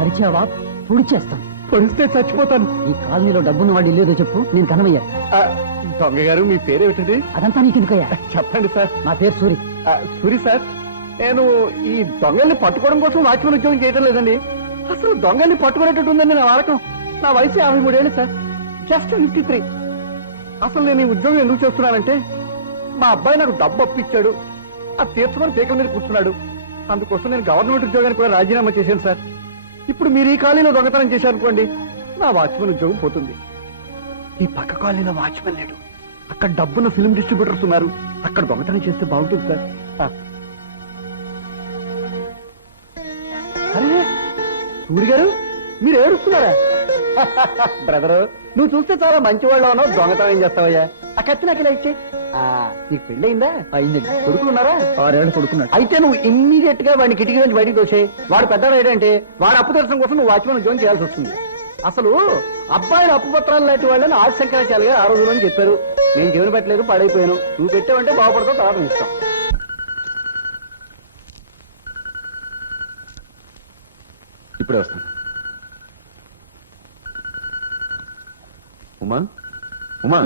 అరిచావా పొడిచేస్తాను. పొడిస్తే చచ్చిపోతాను. ఈ కాలనీలో డబ్బున్న వాడు ఇల్లేదో చెప్పు, నేను కనవయ్యా. దొంగ గారు, మీ పేరేమిటది? అదంతా నీకు ఎందుకయ్యా? చెప్పండి సార్. నా పేరు సూరి. సూరి సార్, నేను ఈ దొంగల్ని పట్టుకోవడం కోసం వాచ్మెన్ ఉద్యోగం చేయడం లేదండి. అసలు దొంగల్ని పట్టుకునేటట్టు ఉందండి నా వాడకం. నా వయసు 53 ఏళ్ళు సార్, జస్ట్ 53. అసలు నేను ఈ ఉద్యోగం ఎందుకు చేస్తున్నానంటే, మా అబ్బాయి నాకు డబ్బు అప్పిచ్చాడు, అది తీర్చుకొని పీకల మీద కూర్చున్నాడు. అందుకోసం నేను గవర్నమెంట్ ఉద్యోగానికి కూడా రాజీనామా చేశాను సార్. ఇప్పుడు మీరు ఈ కాలనీలో దొంగతనం చేశారనుకోండి, నా వాచ్మెన్ ఉద్యోగం పోతుంది. ఈ పక్క కాలనీలో వాచ్మెన్ లేడు, అక్కడ డబ్బున్న ఫిల్మ్ డిస్ట్రిబ్యూటర్స్ ఉన్నారు, అక్కడ దొంగతనం చేస్తే బాగుంటుంది సార్. అరే సూరి గారు, మీరు ఏడుస్తున్నారా? బ్రదరు, నువ్వు చూస్తే చాలా మంచివాళ్ళు ఉన్నావు, దొంగతనం ఏం చేస్తావయ్యా? ఆ కత్తి నాకు ఇలా ఇచ్చే. నీకు పెళ్ళయిందా? అయిందండి. కొడుకున్నారా? 6 ఏళ్ళు కొడుకున్నాడు. అయితే నువ్వు ఇమ్మీడియట్ గా వాడిని కిటికీ నుంచి బయటికి తోసే. వాడు పెద్ద ఏంటంటే వాడు అప్పు తెరచడం కోసం నువ్వు వాచ్మెన్ ఉద్యోగం చేయాల్సి వస్తుంది. అసలు అబ్బాయిలు అప్పు పత్రాలు లాంటి వాళ్ళని ఆశంకరాచాలుగా ఆ రోజులని చెప్పారు. నేను చెవిని పెట్టలేదు, పాడైపోయాను. నువ్వు పెట్టావంటే బాగుపడతావు, తర్వాత ఇస్తాం. ఇప్పుడే వస్తాను. ఉమా ఉమా,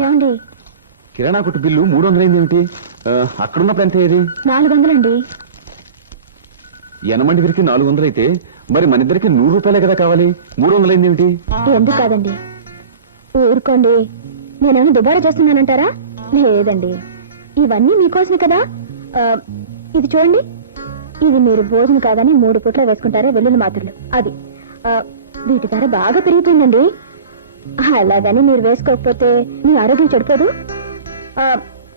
కిరాణా కొట్టు బిల్లు 300 అయింది ఏమిటి? అక్కడున్నప్పుడు ఎంత అయ్యేది? 400 అండి. ఎనమండికి 400 అయితే మరి మన ఇద్దరికి 100 రూపాయలే కదా కావాలి. 300 అయింది ఏమిటి? ఎందుకు కాదండి, ఊరుకోండి. నేనేమో దుబారా చేస్తున్నానంటారా? లేదండి, ఇవన్నీ మీకోసమే కదా. ఇది చూడండి, ఇది మీరు భోజనం కాదని 3 పూట్ల వేసుకుంటారా వెల్లుల్లి మాత్రలు, అది. వీటి ధర బాగా పెరిగిపోయిందండి. అలాగని మీరు వేసుకోకపోతే మీ ఆరోగ్యం చెడిపోదు.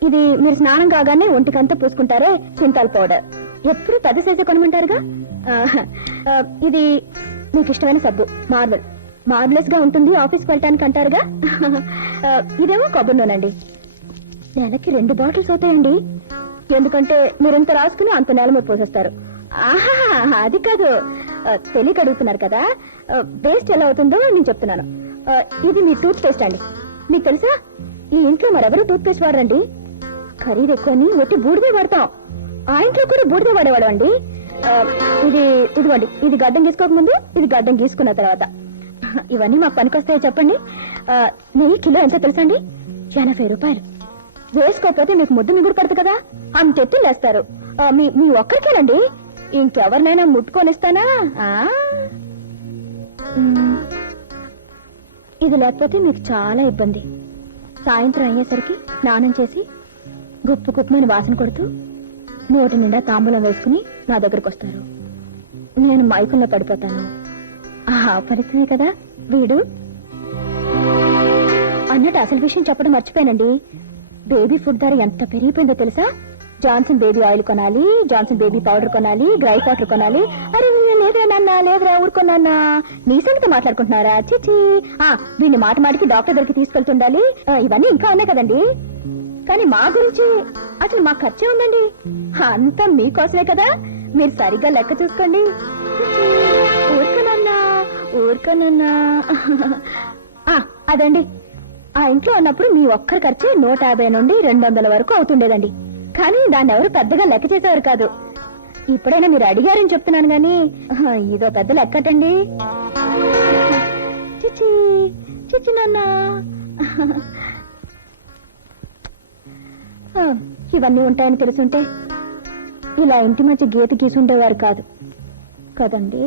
ఇది మీరు స్నానం కాగానే ఒంటికంతా పూసుకుంటారే సింతాల్ పౌడర్, ఎప్పుడు పెద్ద సైజే కొనమంటారుగా. ఇది మీకు ఇష్టమైన సబ్బు, మార్వెలస్ గా ఉంటుంది, ఆఫీస్కి వెళ్ళటానికి అంటారుగా. ఇదేమో కొబ్బరి నూనెండి, నెలకి 2 బాటిల్స్ అవుతాయండి. ఎందుకంటే మీరు ఇంత రాసుకుని అంత నెల మీద పోసేస్తారు. అది కాదు, తెలియక అడుగుతున్నారు కదా, పేస్ట్ ఎలా అవుతుందో నేను చెప్తున్నాను. ఇది మీ టూత్ పేస్ట్ అండి. మీకు తెలుసా, ఈ ఇంట్లో మరెవరూ టూత్ పేస్ట్ వాడరండి. ఖరీదు ఎక్కువని ఒట్టి బూడిదే వాడతాం. ఆ ఇంట్లో కూడా బూడిదే వాడేవాడు అండి. ఇదిగోండి, ఇది గడ్డం గీసుకోకముందు, ఇది గడ్డం గీసుకున్న తర్వాత. ఇవన్నీ మాకు పనికొస్తాయో చెప్పండి. నెయ్యి కిలో ఎంత తెలుసండి? 80 రూపాయలు. వేసుకోకపోతే మీకు ముద్దు మిగుడు పడుతుంది కదా, అంతెత్తి లేస్తారు. మీ ఒక్కరికేనండి, ఇంకెవరినైనా ముట్టుకొనిస్తానా? ఇది లేకపోతే మీకు చాలా ఇబ్బంది. సాయంత్రం అయ్యేసరికి స్నానం చేసి గుప్పు గుప్పమని వాసన కొడుతూ నోటి నిండా తాంబూలం వేసుకుని నా దగ్గరకు వస్తారు. నేను మైకుల్లో పడిపోతాను. పరిస్థితి కదా వీడు. అన్నట్టు అసలు విషయం చెప్పడం మర్చిపోయానండి. బేబీ ఫుడ్ ధర ఎంత పెరిగిపోయిందో తెలుసా? జాన్సన్ బేబీ ఆయిల్ కొనాలి, జాన్సన్ బేబీ పౌడర్ కొనాలి, గ్రై వాటర్ కొనాలి. అరే లేదురా నాన్న, లేదురా ఊరుకున్నా. నీ సంగతి మాట్లాడుకుంటున్నారా? చిచి. వీడిని మాట మాటికి డాక్టర్ దగ్గరికి తీసుకెళ్తుండాలి. ఇవన్నీ ఇంకా ఉన్నాయి కదండి. కానీ మా గురించి అసలు మా ఖర్చే ఉందండి. అంతా మీకోసమే కదా, మీరు సరిగ్గా లెక్క చూసుకోండి. ఊరుకోనన్నా. అదండి, ఆ ఇంట్లో ఉన్నప్పుడు మీ ఒక్కరి ఖర్చే 150 నుండి 200 వరకు అవుతుండేదండి. కానీ దాన్ని ఎవరు పెద్దగా లెక్క చేసేవారు కాదు. ఇప్పుడైనా మీరు అడిగారని చెప్తున్నాను గాని ఇదో పెద్ద లెక్కటండి. చిచి చిచి నాన్న. ఇవన్నీ ఉంటాయని తెలుసుంటే ఇలా ఇంటి మధ్య గీత గీసుండేవారు కాదు కదండి.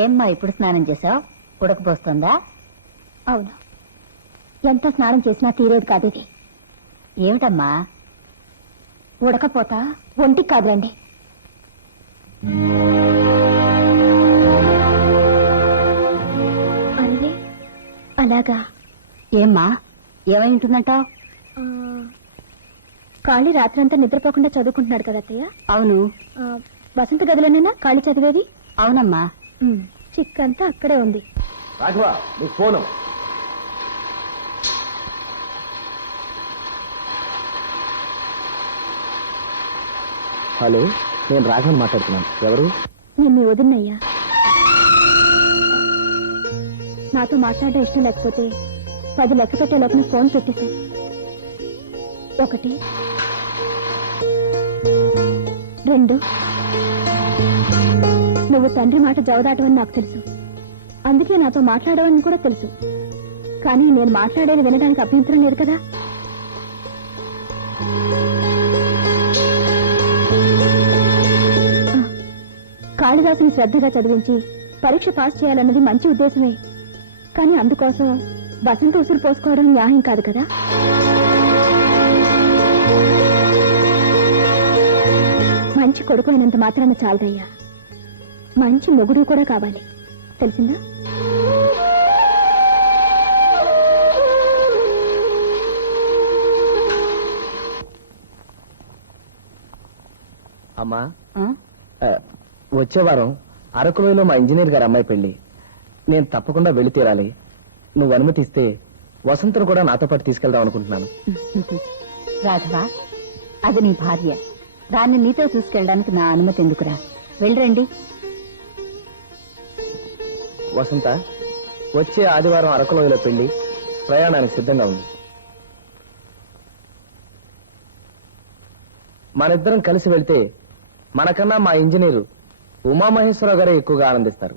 ఏమ్మా ఇప్పుడు స్నానం చేసావు? ఉడకపోస్తుందా? అవును, ఎంత స్నానం చేసినా తీరేది కాదు ఇది. ఏమిటమ్మా? ఉడకపోతా ఒంటికి కాదులండి. అరే అలాగా? ఏమ్మా ఏమై ఉంటుందంటావు? కాళీ రాత్రంతా నిద్రపోకుండా చదువుకుంటున్నాడు కదా అత్తయ్య. అవును. ఆ, వసంత గదిలోనేనా కాళీ చదివేది? అవునమ్మా. చిక్కంతా అక్కడే ఉంది. రాఘవ నీకు ఫోను. హలో, నేను రాఘవన్ మాట్లాడుతున్నాను. ఎవరు? నేను మీ వదిన్నయ్యా. నాతో మాట్లాడడం ఇష్టం లేకపోతే 10 లెక్క పెట్టే లోపల ఫోన్ పెట్టేశాను. 1 2 నువ్వు తండ్రి మాట జవదాటవని నాకు తెలుసు, అందుకే నాతో మాట్లాడవని కూడా తెలుసు. కానీ నేను మాట్లాడేది వినడానికి అభ్యంతరం లేదు కదా. కాళిదాసుని శ్రద్ధగా చదివించి పరీక్ష పాస్ చేయాలన్నది మంచి ఉద్దేశమే, కానీ అందుకోసం వసంత ఉసురు పోసుకోవడం న్యాయం కాదు కదా. మంచి కొడుకు అయినంత మాత్రాన చాలదయ్యా, మంచి మొగుడు కూడా కావాలి, తెలిసిందా? అమ్మా, ఆ? వచ్చే వారం అరకులోయలో మా ఇంజనీర్ గారు అమ్మాయి పెళ్లి. నేను తప్పకుండా వెళ్లి తీరాలి. నువ్వు అనుమతిస్తే వసంతను కూడా నాతో పాటు తీసుకెళ్దాం అనుకుంటున్నాను. రాఘవ, అది నీ భార్య, దాన్ని నీతో తీసుకెళ్ళడానికి నా అనుమతి ఎందుకురా? వెళ్ళరండి. వసంత, వచ్చే ఆదివారం అరకులోయలో పెళ్లి, ప్రయాణానికి సిద్ధంగా ఉంది. మనిద్దరం కలిసి వెళ్తే మనకన్నా మా ఇంజనీరు ఉమామహేశ్వరరావు గారే ఎక్కువగా ఆనందిస్తారు.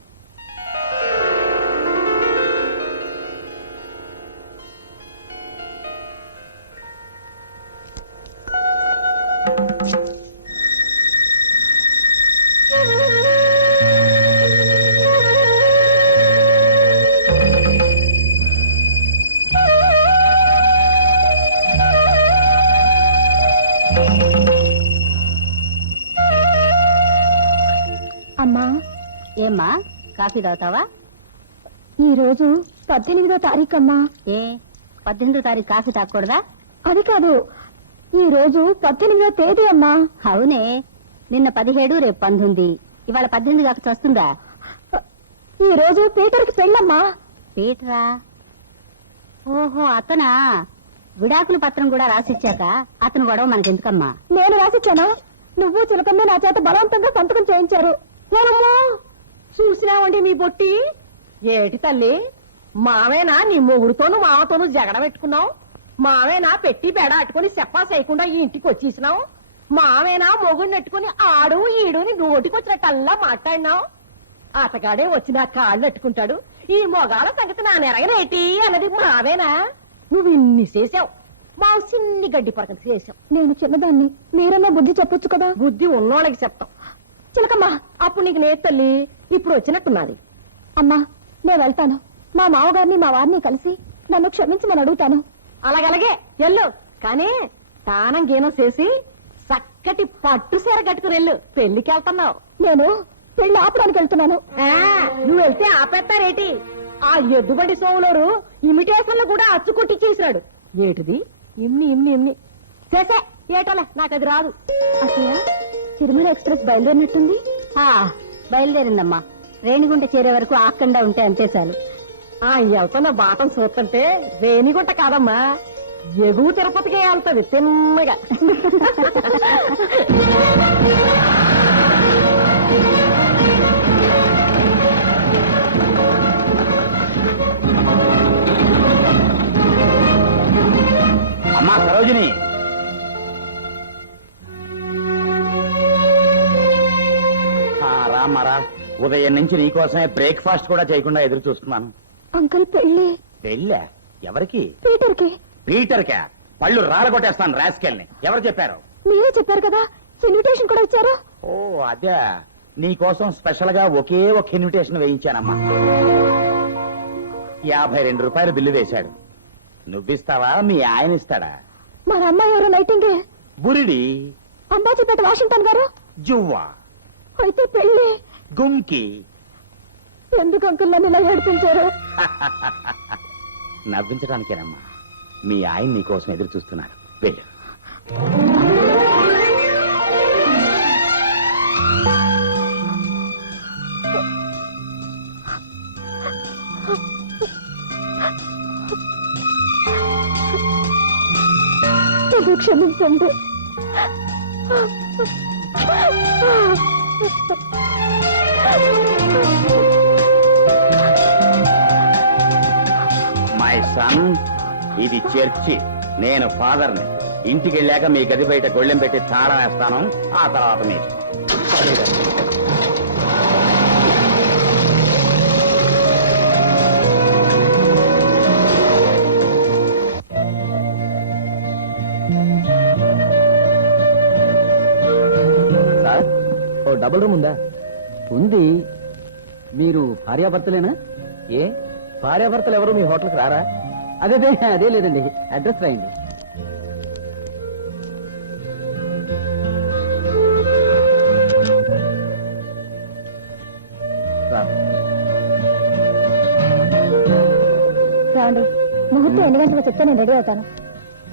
అమ్మా, ఏమ్మా, కాఫీ తాగుతావా? ఈ రోజు 18వ తారీఖు అమ్మా. ఏ 18వ తారీఖు కాఫీ తాగకూడదా? అది కాదు, ఈ రోజు 18వ తేదీ అమ్మా. అవునే, నిన్న 17, రేపు 19, ఇవాళ 18 కాక వస్తుందా? ఈ రోజు పీటర్కి పెళ్ళమ్మా. పీటరా? ఓహో, అతనా? విడాకుల పత్రం కూడా రాసిచ్చాక అతను గొడవ మనకెందుకమ్మా? నేను రాసిచ్చానా? నువ్వు చిలకమ్మ నా చేత బలవంతంగా సంతకం చేయించారు. నేనమ్మా చూసినావండి మీ బొట్టి. ఏటి తల్లి, మావేనా నీ మొగుడుతోను మావతోను జగడ పెట్టుకున్నావు? మావేనా పెట్టి బెడ అట్టుకుని చెప్పా చేయకుండా ఈ ఇంటికి వచ్చేసినావు? మావేనా మొగుడిని నెట్టుకుని ఆడు ఈడుని నోటికొచ్చినట్టల్లా మాట్లాడినావు? అతగాడే వచ్చి నా కాళ్ళు అట్టుకుంటాడు, ఈ మొగాల సంగతి నా నెరగనేటి అన్నది మావేనా? నువ్వు ఇన్ని చేసావు, మా సిన్ని గడ్డి పరకలు చేసావు. నేను చిన్నదాన్ని, మీరన్నా బుద్ధి చెప్పొచ్చు కదా. బుద్ధి ఉన్నోళ్ళకి చెప్తాం. చిలకమ్మా, అప్పుడు నీకు నేర్ తల్లి, ఇప్పుడు వచ్చినట్టున్నది. అమ్మా, నేను వెళ్తాను. మా మామగారిని మా వారిని కలిసి నన్ను క్షమించమని అడుగుతాను. అలాగలాగే ఎల్లు, కానీ తానం గీనం చేసి చక్కటి పట్టు సీర కట్టుకుని పెళ్లికి వెళ్తున్నావు. నేను పెళ్లి ఆపడానికి వెళ్తున్నాను. నువ్వు వెళ్తే ఆపేస్తారేటి? ఆ ఎద్దుబండి సోములోరు ఇమిటేషన్లు కూడా అచ్చుకొట్టి చేసినాడు. ఏటిది? ఇమ్ని ఇమ్ని ఇమ్ని చేసే ఏటలే, నాకు అది రాదు. అసలు తిరుమల ఎక్స్ప్రెస్ బయలుదేరినట్టుంది. బయలుదేరిందమ్మా. రేణిగుంట చేరే వరకు ఆకుండా ఉంటే అంతే చాలు. వెళ్తున్న బాటం చూస్తుంటే రేణిగుంట కాదమ్మా, ఎగువ తిరుపతికే వెళ్తది తిన్నగా. అమ్మా సరోజిని, రామారా, ఉదయం నుంచి నీకోసమే బ్రేక్ఫాస్ట్ కూడా చేయకుండా ఎదురు చూస్తున్నాను. అంకుల్ పెళ్లి. పెళ్ళా? ఎవరికి? పీటర్కి. పీటర్కా? పళ్ళు రాలగొట్టేస్తాను రాస్కెల్ని. ఎవరు చెప్పారు? మీరే చెప్పారు కదా, ఇన్విటేషన్ కూడా ఇచ్చారు. ఓ అదే, నీకోసం స్పెషల్ గా ఒకే ఒక ఇన్విటేషన్ వేయించానమ్మా. 52 రూపాయలు బిల్లు వేశాడు. నువ్విస్తావా, మీ ఆయన ఇస్తాడా? మన అమ్మాయి ఎవరు? నైటింగే. బురిడి. అంబాజీపేట వాషింగ్టన్ గారు. జువ్వా. అయితే పెళ్లి. గుమ్కి. ఎందుకు అంకుల్ నన్ను ఇలా ఏడిపించారు? నవ్వించడానికేనమ్మా. మీ ఆయన నీకోసం ఎదురు చూస్తున్నాడు. వెళ్ళు. ప్రభు క్షమించండి. మై సన్, ఇది చర్చి, నేను ఫాదర్ని. ఇంటికి వెళ్ళాక మీ గది బయట గొళ్ళెం పెట్టి తాళం వేస్తాను, ఆ తర్వాత మీరు. సార్, ఓ డబుల్ రూమ్ ఉందా? ఉంది. మీరు భార్యాభర్తలేనా? ఏ భార్యాభర్తలు ఎవరు మీ హోటల్కి రారా? అదే లేదండి. అడ్రస్ రాయండి. రాండి, ముహూర్తం ఎన్ని గంటలకు చెప్తే నేను రెడీ అవుతాను.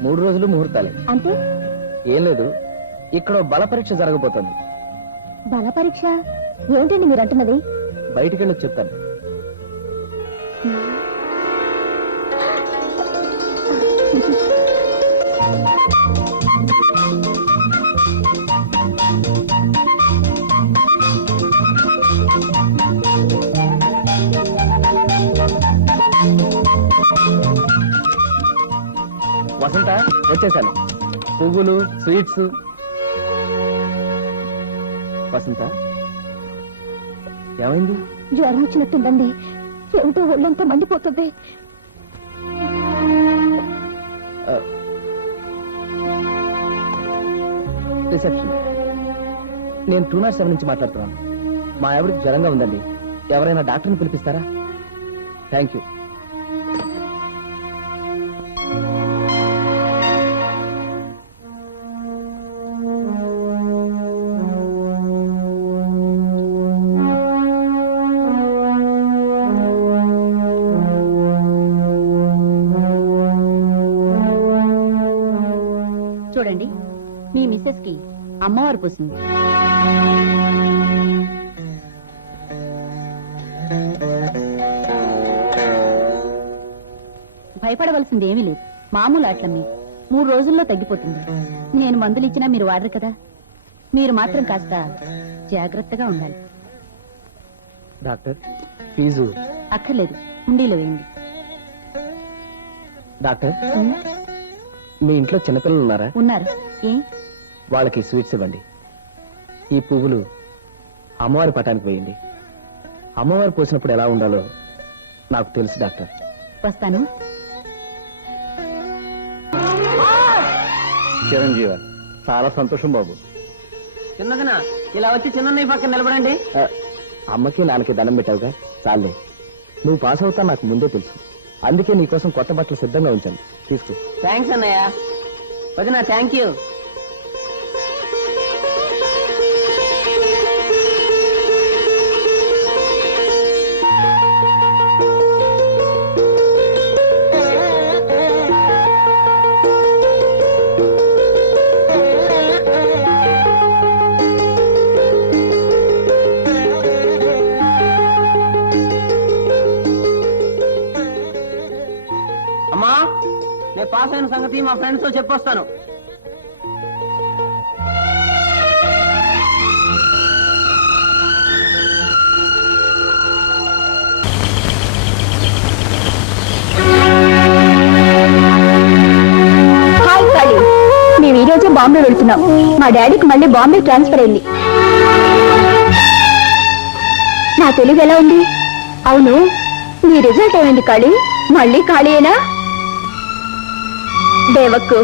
3 రోజులు ముహూర్తాలే. అంతే? ఏం లేదు, ఇక్కడ ఓ బల పరీక్ష జరగబోతోంది. బల పరీక్ష ఏమిటండి మీరు అంటున్నది? బయటికి వెళ్ళి చెప్తాను. వసంత, వచ్చేసాను. పువ్వులు, స్వీట్స్. వసంత, ఏమైంది? జ్వరం వచ్చినట్టుందండి. ఏమిటో ఒళ్ళంతా మండిపోతుంది. రిసెప్షన్. నేను 207 నుంచి మాట్లాడుతున్నాను. మా ఆవిడకి జ్వరంగా ఉందండి. ఎవరైనా డాక్టర్ని పిలిపిస్తారా? Thank you. చూడండి, మీ మిస్సెస్ కి అమ్మవారు పూసింది. భయపడవలసింది ఏమీ లేదు, మామూలు ఆట్లమ్మి. 3 రోజుల్లో తగ్గిపోతుంది. నేను మందులు ఇచ్చినా మీరు వాడరు కదా. మీరు మాత్రం కాస్త జాగ్రత్తగా ఉండాలి. Doctor, fees? అక్కర్లేదు, హుండీలో వేయండి. డాక్టర్, మీ ఇంట్లో చిన్నపిల్లలు ఉన్నారా? ఉన్నారు. ఏ? వాళ్ళకి స్వీట్స్ ఇవ్వండి. ఈ పువ్వులు అమ్మవారి పటానికి వేయండి. అమ్మవారు పోసినప్పుడు ఎలా ఉండాలో నాకు తెలుసు డాక్టర్. వస్తాను. చిరంజీవి, చాలా సంతోషం బాబు. చిన్నదనా, ఇలా వచ్చి చిన్నయ్య పక్కన నిలబడండి. అమ్మకి నాన్నకి దండం పెట్టావుగా, చాలే. నువ్వు పాస్ అవుతా నాకు ముందే తెలుసు. అందుకే నీకోసం కొత్త బట్టలు సిద్ధంగా ఉంచాను, తీసుకో. థ్యాంక్స్ అన్నయ్య. వదినా, థ్యాంక్ యూ. అమ్మా, నేను పాస్ అయిన సంగతి మా ఫ్రెండ్స్ తో చెప్పొస్తాను. హాయ్ కాళీ, మేము ఈ రోజే బాంబే వెళ్తున్నాం. మా డాడీకి మళ్ళీ బాంబే ట్రాన్స్ఫర్ అయింది. నా తెలుగు ఎలా ఉంది? అవును, నీ రిజల్ట్ ఏమైంది కాళీ? మళ్ళీ ఖాళీయేనా? దేవక్కు,